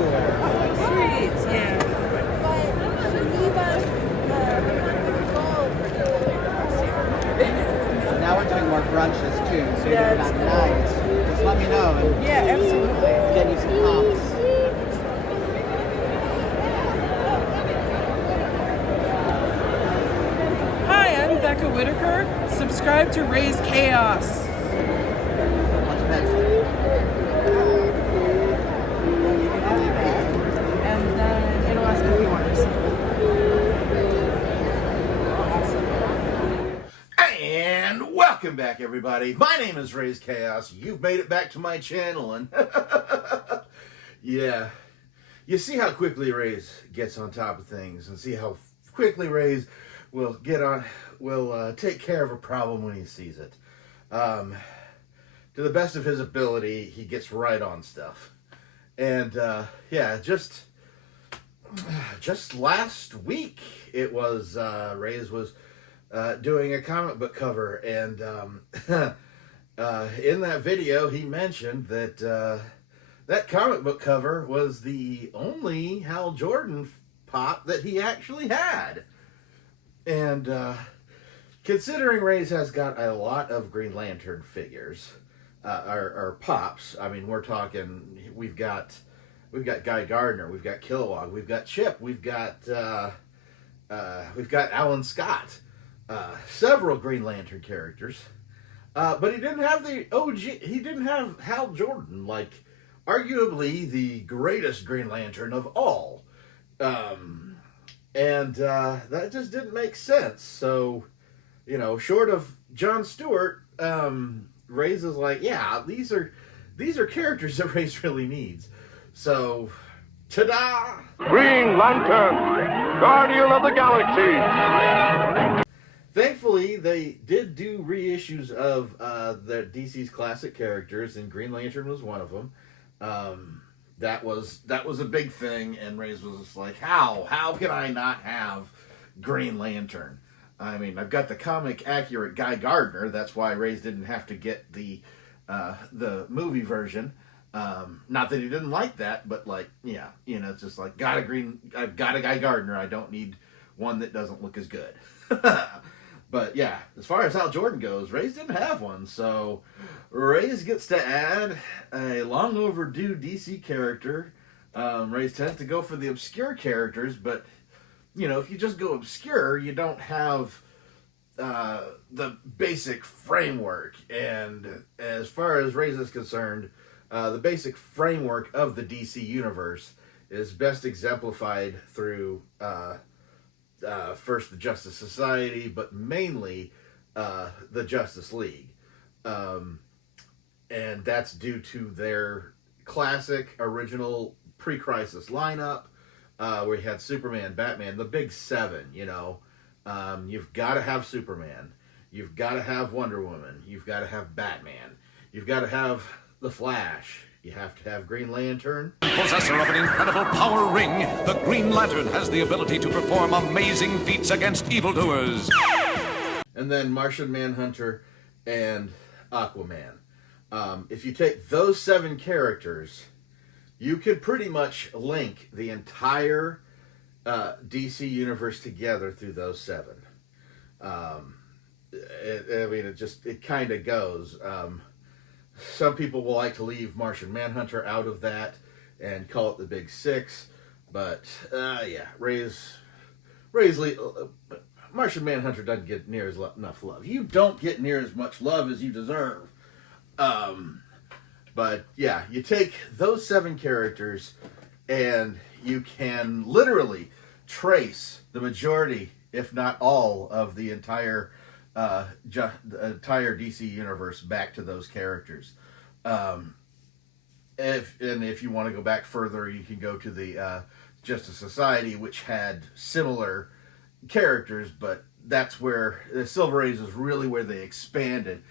cool. Sweet, yeah. So now we're doing more brunches too. So you're Yeah, doing it's that cool. night. Just let me know and Yeah, absolutely. get you some pops. Hi, I'm Becca Whitaker. Subscribe to Raze Chaos. What's next? And then it'll ask a few others. And welcome back, everybody. My name is Raze Chaos. You've made it back to my channel, and yeah, you see how quickly Raze gets on top of things, and see how quickly Raze will take care of a problem when he sees it. To the best of his ability, he gets right on stuff, and yeah, just last week it was Raze was doing a comic book cover, and in that video he mentioned that that comic book cover was the only Hal Jordan pop that he actually had. And considering Raze has got a lot of Green Lantern figures, or pops, I mean, we're talking, we've got Guy Gardner, we've got Kilowog, we've got Chip, we've got Alan Scott, several Green Lantern characters, but he didn't have the OG. He didn't have Hal Jordan, like arguably the greatest Green Lantern of all, and that just didn't make sense. So, you know, short of John Stewart, Raze is like, yeah, these are characters that Raze really needs. So, ta-da! Green Lantern, Guardian of the Galaxy. Thankfully, they did do reissues of the DC's classic characters, and Green Lantern was one of them. That was a big thing, and Raze was just like, how can I not have Green Lantern? I mean, I've got the comic accurate Guy Gardner. That's why Raze didn't have to get the movie version. Not that he didn't like that, but like, yeah, you know, it's just like, I've got a Guy Gardner. I don't need one that doesn't look as good. But yeah, as far as Hal Jordan goes, Raze didn't have one, so Raze gets to add a long overdue DC character. Raze tends to go for the obscure characters, but you know, if you just go obscure, you don't have the basic framework. And as far as Raze is concerned, the basic framework of the DC universe is best exemplified through first the Justice Society, but mainly the Justice League. And that's due to their classic, original, pre-crisis lineup, where you had Superman, Batman, the big seven, you know. You've got to have Superman. You've got to have Wonder Woman. You've got to have Batman. You've got to have The Flash. You have to have Green Lantern. Possessor of an incredible power ring, the Green Lantern has the ability to perform amazing feats against evildoers. And then Martian Manhunter and Aquaman. If you take those 7 characters, you can pretty much link the entire DC universe together through those 7. It kind of goes. Some people will like to leave Martian Manhunter out of that and call it the Big Six, but yeah, Martian Manhunter doesn't get near enough love. You don't get near as much love as you deserve. But yeah, you take those 7 characters and you can literally trace the majority, if not all, of the entire DC universe back to those characters. If you want to go back further, you can go to the Justice Society, which had similar characters, but that's where the Silver Age is really where they expanded,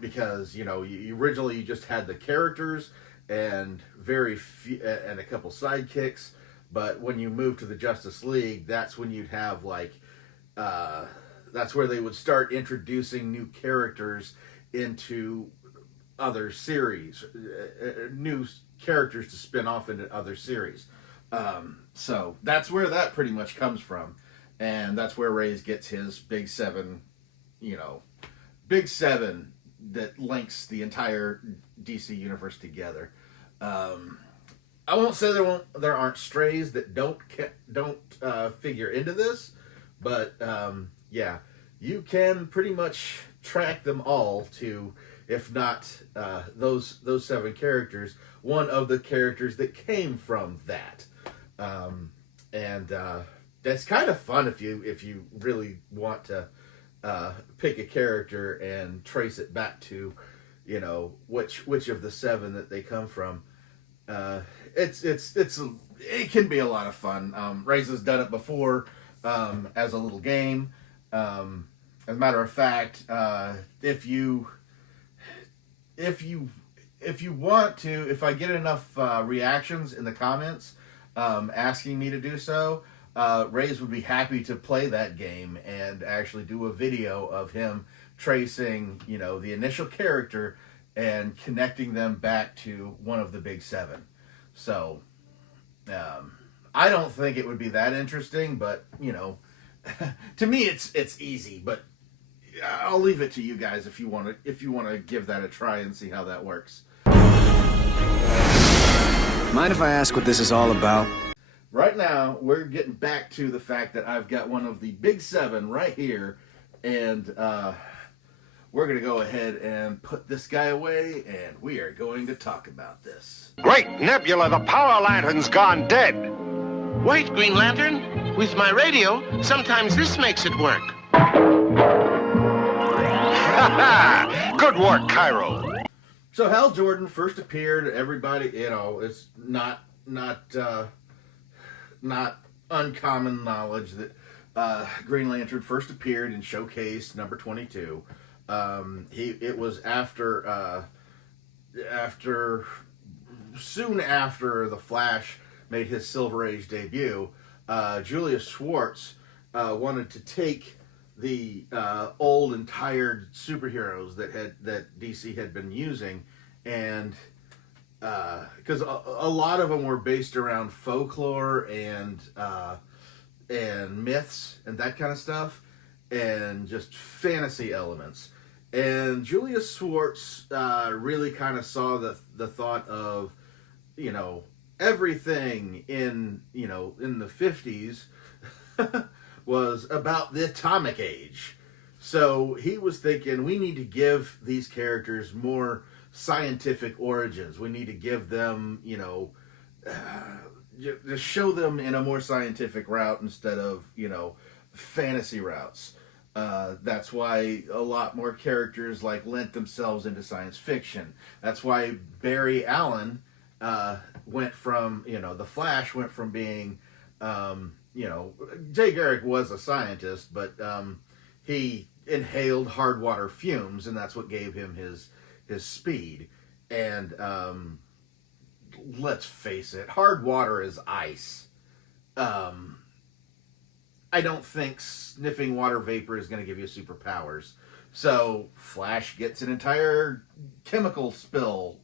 because you know, originally you just had the characters and very few, and a couple sidekicks, but when you move to the Justice League, that's when you'd have like that's where they would start introducing new characters into other series, new characters to spin off into other series. So that's where that pretty much comes from, and that's where Raze gets his Big Seven, Big Seven that links the entire DC universe together. I won't say there aren't strays that don't figure into this, but yeah, you can pretty much track them all to, if not those 7 characters, one of the characters that came from that, and that's kind of fun if you really want to pick a character and trace it back to, which of the 7 that they come from. It can be a lot of fun. Raze has done it before as a little game. As a matter of fact, if you want to, if I get enough reactions in the comments asking me to do so, Raze would be happy to play that game and actually do a video of him tracing, the initial character and connecting them back to one of the Big 7. So, I don't think it would be that interesting, but, to me it's easy, but I'll leave it to you guys if you want to give that a try and see how that works. Mind if I ask what this is all about? Right now, we're getting back to the fact that I've got one of the Big 7 right here, and we're going to go ahead and put this guy away, and we are going to talk about this. Great Nebula, the power lantern's gone dead. Wait, Green Lantern. With my radio, sometimes this makes it work. Good work, Cairo. So Hal Jordan first appeared. Everybody, it's not uncommon knowledge that Green Lantern first appeared in Showcase number 22. It was soon after the Flash made his Silver Age debut. Julius Schwartz wanted to take the old and tired superheroes that DC had been using, and because a lot of them were based around folklore and myths and that kind of stuff, and just fantasy elements. And Julius Schwartz really kind of saw the thought of, everything in the 50s was about the atomic age. So he was thinking, we need to give these characters more scientific origins. We need to give them, just show them in a more scientific route instead of, fantasy routes. That's why a lot more characters lent themselves into science fiction. That's why Barry Allen went from, the Flash went from being, Jay Garrick was a scientist, but he inhaled hard water fumes, and that's what gave him his speed. And let's face it, hard water is ice. I don't think sniffing water vapor is going to give you superpowers. So Flash gets an entire chemical spill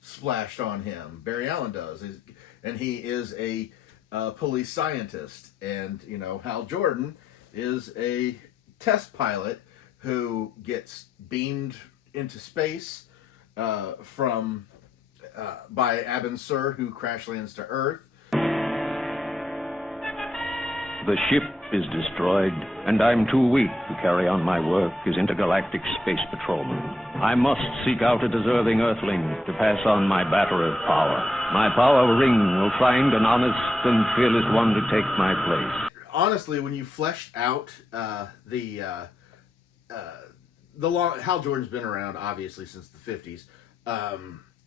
splashed on him. Barry Allen does, and he is a police scientist. And Hal Jordan is a test pilot who gets beamed into space by Abin Sur, who crash lands to Earth. The ship is destroyed, and I'm too weak to carry on my work as intergalactic space patrolman. I must seek out a deserving Earthling to pass on my batter of power. My power ring will find an honest and fearless one to take my place. Honestly, when you fleshed out Hal Jordan's been around obviously since the 50s,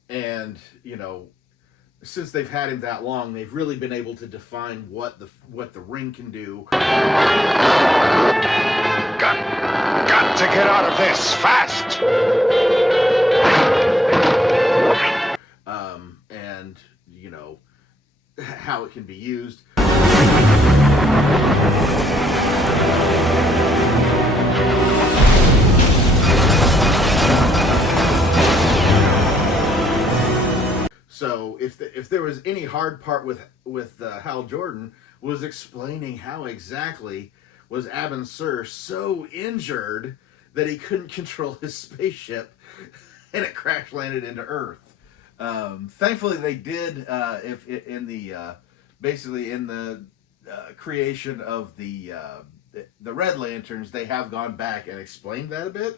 and since they've had him that long, they've really been able to define what the ring can do. Got to get out of this fast. And how it can be used. So if there was any hard part with Hal Jordan, was explaining how exactly was Abin Sur so injured that he couldn't control his spaceship and it crash landed into Earth. Thankfully, they did. Basically in the creation of the Red Lanterns, they have gone back and explained that a bit.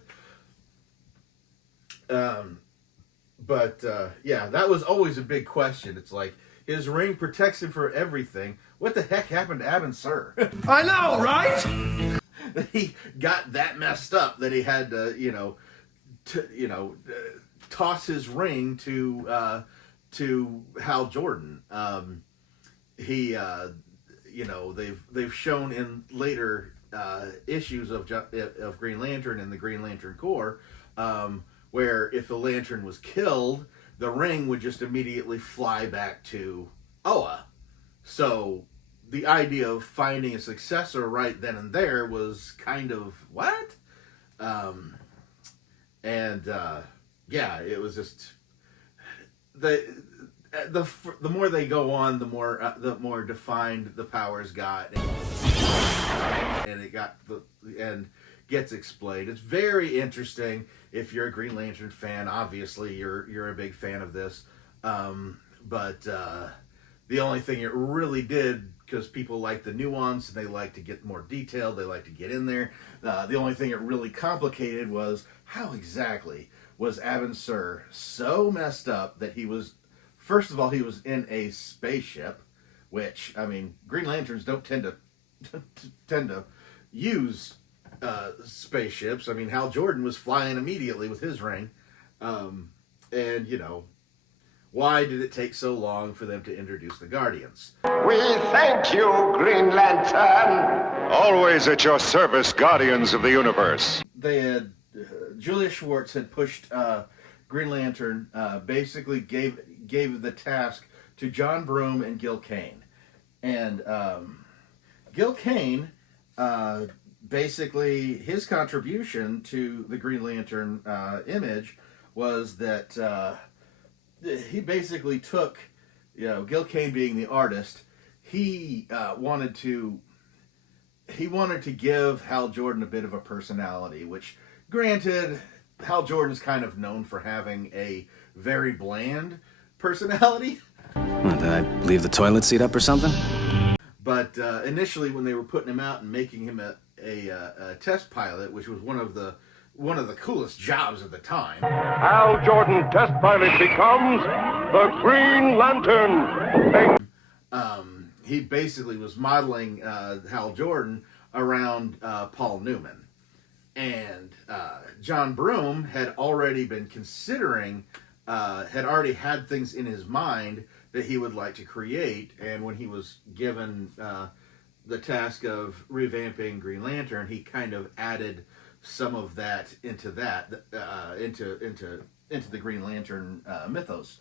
But that was always a big question. It's like, his ring protects him for everything. What the heck happened to Abin Sur? I know, right? That he got that messed up that he had to, toss his ring to Hal Jordan. They've shown in later issues of Green Lantern and the Green Lantern Corps, where if a lantern was killed, the ring would just immediately fly back to Oa. So the idea of finding a successor right then and there was kind of what? It was just the more they go on, the more defined the powers got, and gets explained. It's very interesting. If you're a Green Lantern fan, obviously you're a big fan of this. But the only thing it really did, because people like the nuance and they like to get more detailed, they like to get in there. The only thing it really complicated was how exactly was Abin Sur so messed up that he was, first of all, he was in a spaceship, which, I mean, Green Lanterns don't tend to use spaceships. I mean, Hal Jordan was flying immediately with his ring. Why did it take so long for them to introduce the Guardians? We thank you, Green Lantern. Always at your service, Guardians of the Universe. They had Julia Schwartz had pushed Green Lantern, basically gave the task to John Broome and Gil Kane. And Gil Kane, basically his contribution to the Green Lantern image was that he basically took, Gil Kane being the artist, he wanted to give Hal Jordan a bit of a personality, which, granted, Hal Jordan's kind of known for having a very bland personality. What, did I leave the toilet seat up or something? But initially, when they were putting him out and making him a test pilot, which was one of the coolest jobs of the time, Hal Jordan, test pilot, becomes the Green Lantern. He basically was modeling Hal Jordan around Paul Newman. And John Broome had already been considering, had already had things in his mind that he would like to create. And when he was given the task of revamping Green Lantern, he kind of added some of that into the Green Lantern mythos.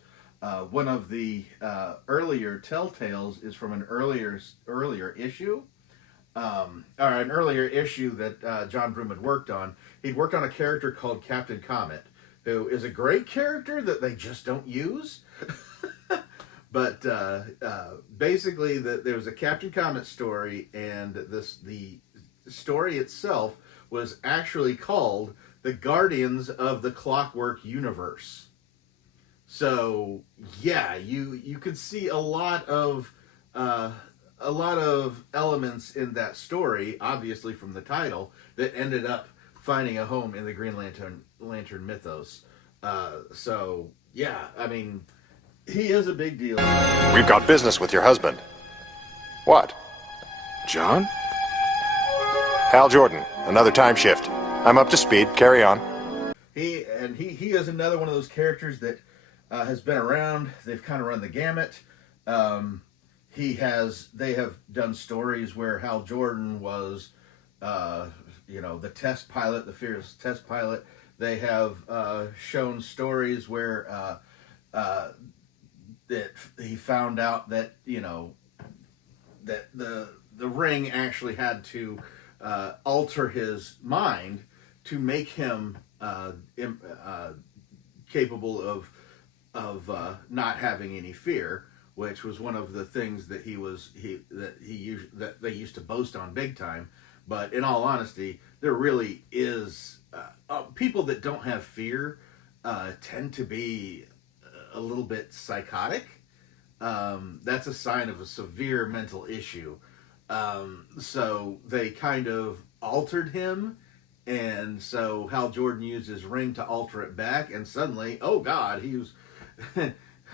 One of the earlier telltales is from an earlier issue. Or an earlier issue that John Broome had worked on. He'd worked on a character called Captain Comet, who is a great character that they just don't use. But basically, there was a Captain Comet story, and the story itself was actually called The Guardians of the Clockwork Universe. So, yeah, you could see a lot of elements in that story, obviously from the title, that ended up finding a home in the Green Lantern mythos. So, yeah, I mean, he is a big deal. We've got business with your husband. What? John? Hal Jordan, another time shift. I'm up to speed. Carry on. He is another one of those characters that has been around. They've kind of run the gamut. They have done stories where Hal Jordan was, the test pilot, the fearless test pilot. They have shown stories where that he found out that that the ring actually had to alter his mind to make him capable not having any fear, which was one of the things that they used to boast on big time. But in all honesty, there really is people that don't have fear tend to be a little bit psychotic. That's a sign of a severe mental issue. So they kind of altered him, and so Hal Jordan used his ring to alter it back, and suddenly, oh God, he was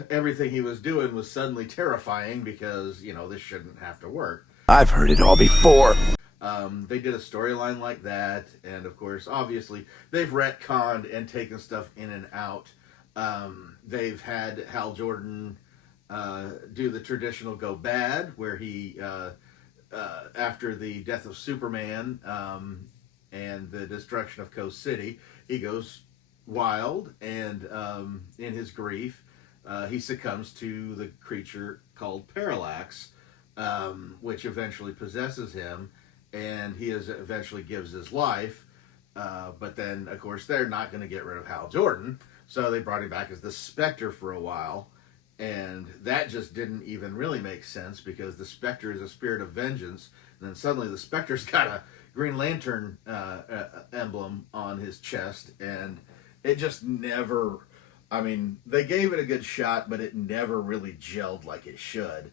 everything he was doing was suddenly terrifying because, this shouldn't have to work. I've heard it all before. They did a storyline like that, and of course, obviously, they've retconned and taken stuff in and out. They've had Hal Jordan do the traditional go bad, where he, after the death of Superman and the destruction of Coast City, he goes wild, and in his grief, he succumbs to the creature called Parallax, which eventually possesses him, and he eventually gives his life. But then, of course, they're not going to get rid of Hal Jordan, so they brought him back as the Spectre for a while, and that just didn't even really make sense because the Spectre is a spirit of vengeance, and then suddenly the Spectre's got a Green Lantern emblem on his chest, and it just never... I mean, they gave it a good shot, but it never really gelled like it should.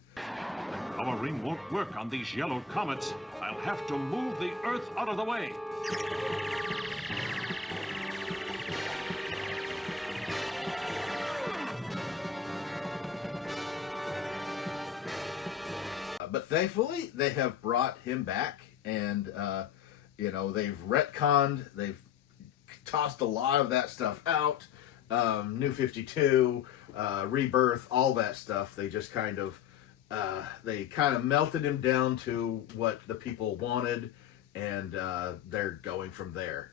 Our ring won't work on these yellow comets. I'll have to move the Earth out of the way. But thankfully, they have brought him back, and, they've retconned, they've tossed a lot of that stuff out. New 52, Rebirth, all that stuff. They just kind of melted him down to what the people wanted, and they're going from there.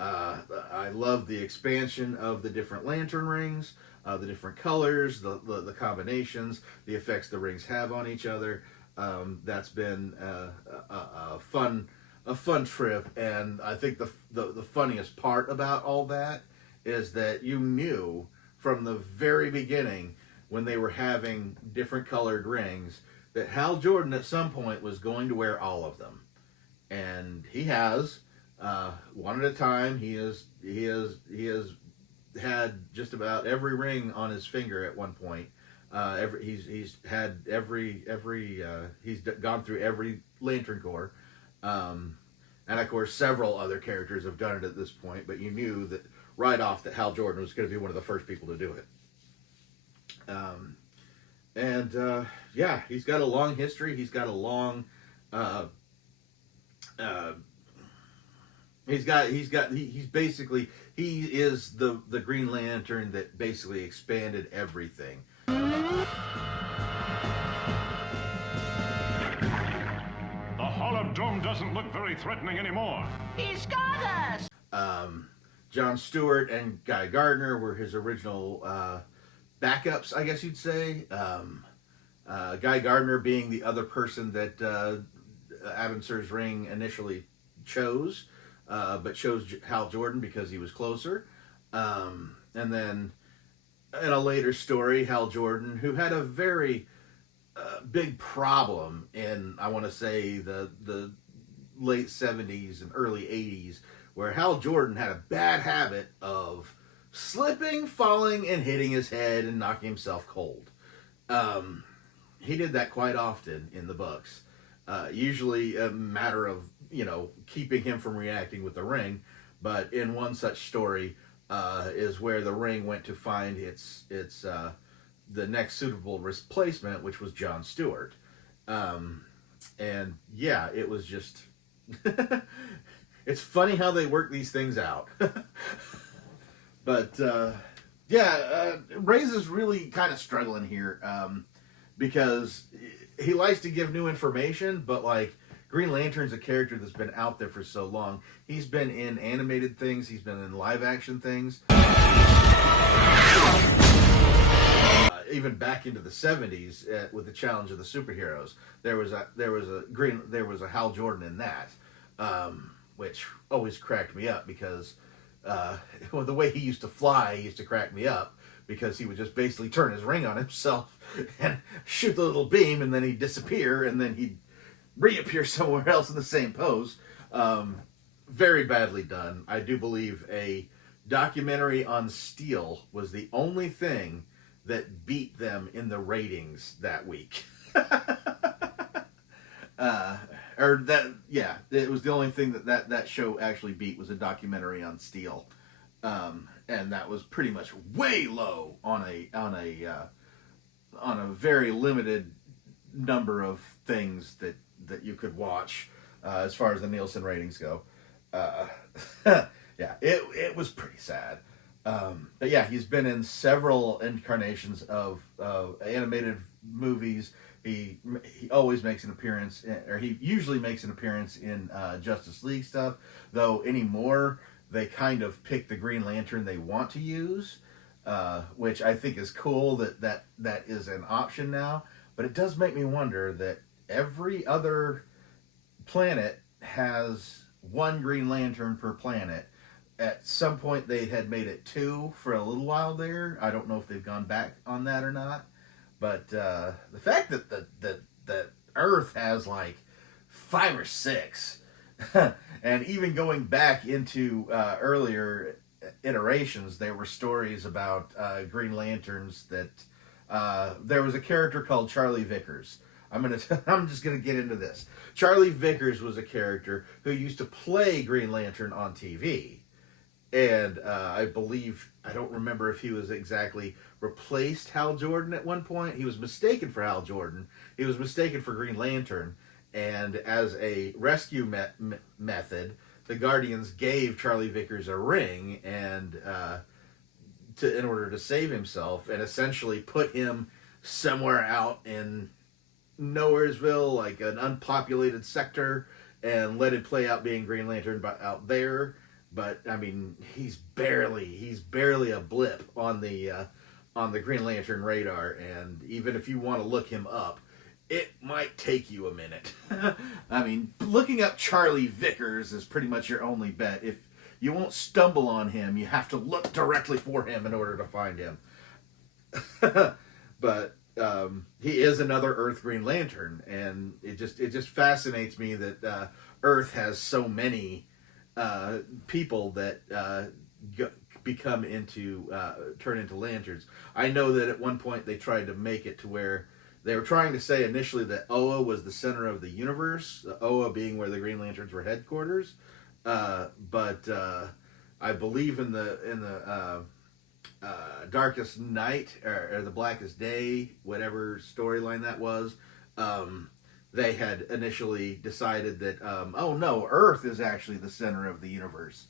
I love the expansion of the different lantern rings, the different colors, the combinations, the effects the rings have on each other. That's been a fun trip, and I think the funniest part about all that is that you knew from the very beginning when they were having different colored rings that Hal Jordan at some point was going to wear all of them, and he has one at a time. He has had just about every ring on his finger at one point. He's gone through every Lantern Corps. And of course, several other characters have done it at this point, but you knew that right off that Hal Jordan was going to be one of the first people to do it. He's got a long history. He's got a long, he is the Green Lantern that basically expanded everything. Dome doesn't look very threatening anymore. He's got us! John Stewart and Guy Gardner were his original backups, I guess you'd say. Guy Gardner being the other person that Abinsur's ring initially chose, but chose Hal Jordan because he was closer. And then in a later story, Hal Jordan, who had a very big problem in, I want to say, the late 70s and early 80s, where Hal Jordan had a bad habit of slipping, falling, and hitting his head and knocking himself cold. He did that quite often in the books. Usually a matter of, keeping him from reacting with the ring, but in one such story is where the ring went to find its the next suitable replacement, which was John Stewart. It was just... it's funny how they work these things out. But, Raze is really kind of struggling here, because he likes to give new information, but, Green Lantern's a character that's been out there for so long. He's been in animated things, he's been in live-action things. Even back into the 70s with the Challenge of the Superheroes, there was a Hal Jordan in that, which always cracked me up because well, the way he used to fly used to crack me up, because he would just basically turn his ring on himself and shoot the little beam, and then he'd disappear, and then he'd reappear somewhere else in the same pose. Very badly done. I do believe a documentary on Steel was the only thing that beat them in the ratings that week. It was the only thing that show actually beat, was a documentary on Steel. And that was pretty much way low on a very limited number of things that you could watch, as far as the Nielsen ratings go. Yeah, it was pretty sad. But yeah, he's been in several incarnations of animated movies. He always makes an appearance, or he usually makes an appearance in Justice League stuff, though anymore they kind of pick the Green Lantern they want to use, which I think is cool that is an option now. But it does make me wonder that every other planet has one Green Lantern per planet. At some point they had made it 2 for a little while there. I don't know if they've gone back on that or not. But the fact that Earth has like 5 or 6, and even going back into earlier iterations, there were stories about Green Lanterns that there was a character called Charlie Vickers. I'm just gonna get into this. Charlie Vickers was a character who used to play Green Lantern on TV. And I don't remember if he was exactly replaced Hal Jordan at one point. He was mistaken for Hal Jordan. He was mistaken for Green Lantern. And as a rescue method, the Guardians gave Charlie Vickers a ring and in order to save himself, and essentially put him somewhere out in Nowheresville, like an unpopulated sector, and let it play out being Green Lantern out there. But I mean, he's barely a blip on the Green Lantern radar, and even if you want to look him up, it might take you a minute. I mean, looking up Charlie Vickers is pretty much your only bet. If you won't stumble on him, you have to look directly for him in order to find him. But he is another Earth Green Lantern, and it just fascinates me that Earth has so many people that turn into lanterns. I know that at one point they tried to make it to where they were trying to say initially that Oa was the center of the universe, Oa being where the Green Lanterns were headquarters. But I believe in the Darkest Night or the Blackest Day, whatever storyline that was, they had initially decided that, oh no, Earth is actually the center of the universe,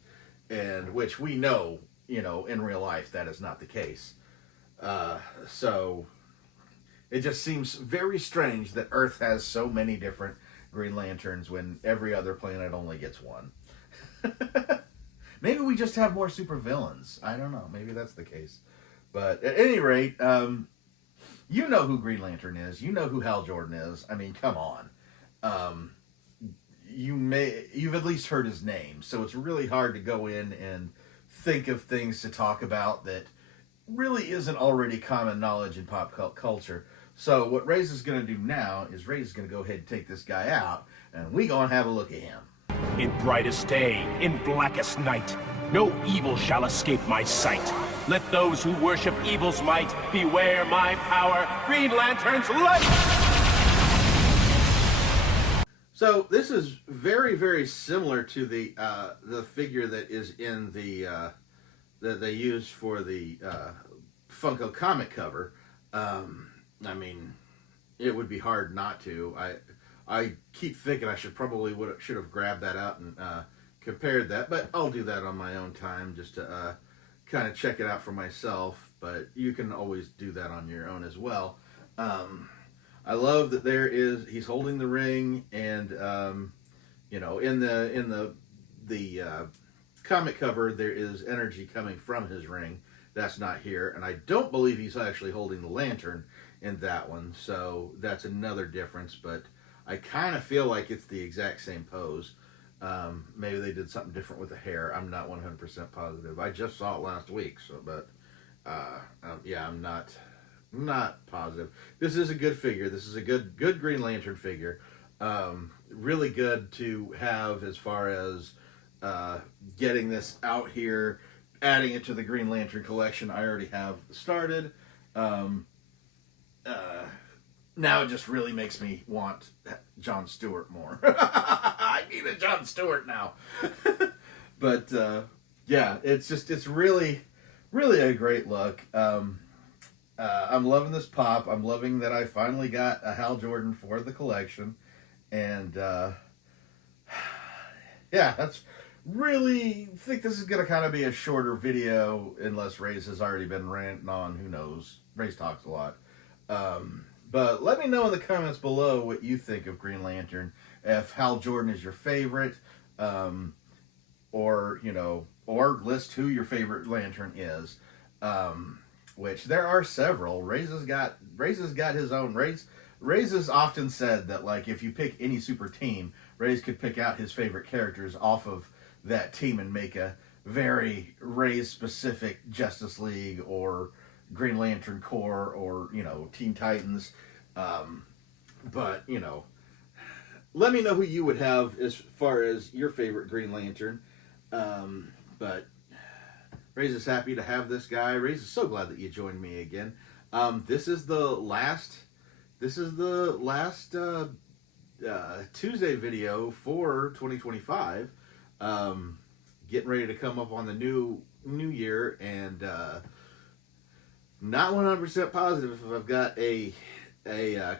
and which we know, in real life that is not the case. So it just seems very strange that Earth has so many different Green Lanterns when every other planet only gets one. Maybe we just have more supervillains. I don't know. Maybe that's the case. But at any rate, you know who Green Lantern is. You know who Hal Jordan is. I mean, come on. You've at least heard his name, so it's really hard to go in and think of things to talk about that really isn't already common knowledge in pop culture. So what Raze is going to do now is Raze is going to go ahead and take this guy out, and we going to have a look at him. In brightest day, in blackest night, no evil shall escape my sight. Let those who worship evil's might beware my power, Green Lantern's light! So this is very, very similar to the figure that is in the that they used for the Funko comic cover. I mean, it would be hard not to. I keep thinking I should have grabbed that out and compared that, but I'll do that on my own time just to kind of check it out for myself. But you can always do that on your own as well. I love that he's holding the ring, and in the comic cover there is energy coming from his ring. That's not here, and I don't believe he's actually holding the lantern in that one, so that's another difference. But I kind of feel like it's the exact same pose. Maybe they did something different with the hair. I'm not 100% positive. I just saw it last week, so but yeah, I'm not positive. This is a good figure. This is a good Green Lantern figure. Really good to have as far as getting this out here, adding it to the Green Lantern collection I already have started. Now it just really makes me want John Stewart more. I need a John Stewart now. But yeah, it's really a great look. I'm loving this pop. I'm loving that I finally got a Hal Jordan for the collection. And yeah, that's really think this is going to kind of be a shorter video unless Raze has already been ranting on. Who knows? Raze talks a lot. But let me know in the comments below what you think of Green Lantern. If Hal Jordan is your favorite, or list who your favorite Lantern is. Which there are several. Raze has got his own. Raze has often said that, like, if you pick any super team, Raze could pick out his favorite characters off of that team and make a very Raze specific Justice League or Green Lantern Corps or, Teen Titans. But, let me know who you would have as far as your favorite Green Lantern. But Raze is happy to have this guy. Raze is so glad that you joined me again. This is the last Tuesday video for 2025. Getting ready to come up on the new year, and not 100% positive if I've got a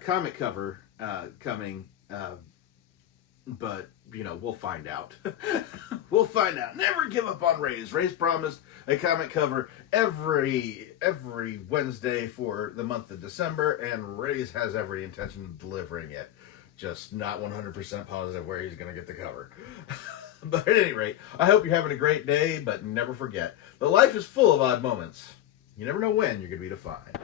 comic cover coming, but we'll find out. We'll find out. Never give up on Raze. Raze promised a comic cover every Wednesday for the month of December, and Raze has every intention of delivering it. Just not 100% positive where he's going to get the cover. But at any rate, I hope you're having a great day, but never forget that life is full of odd moments. You never know when you're going to be defined.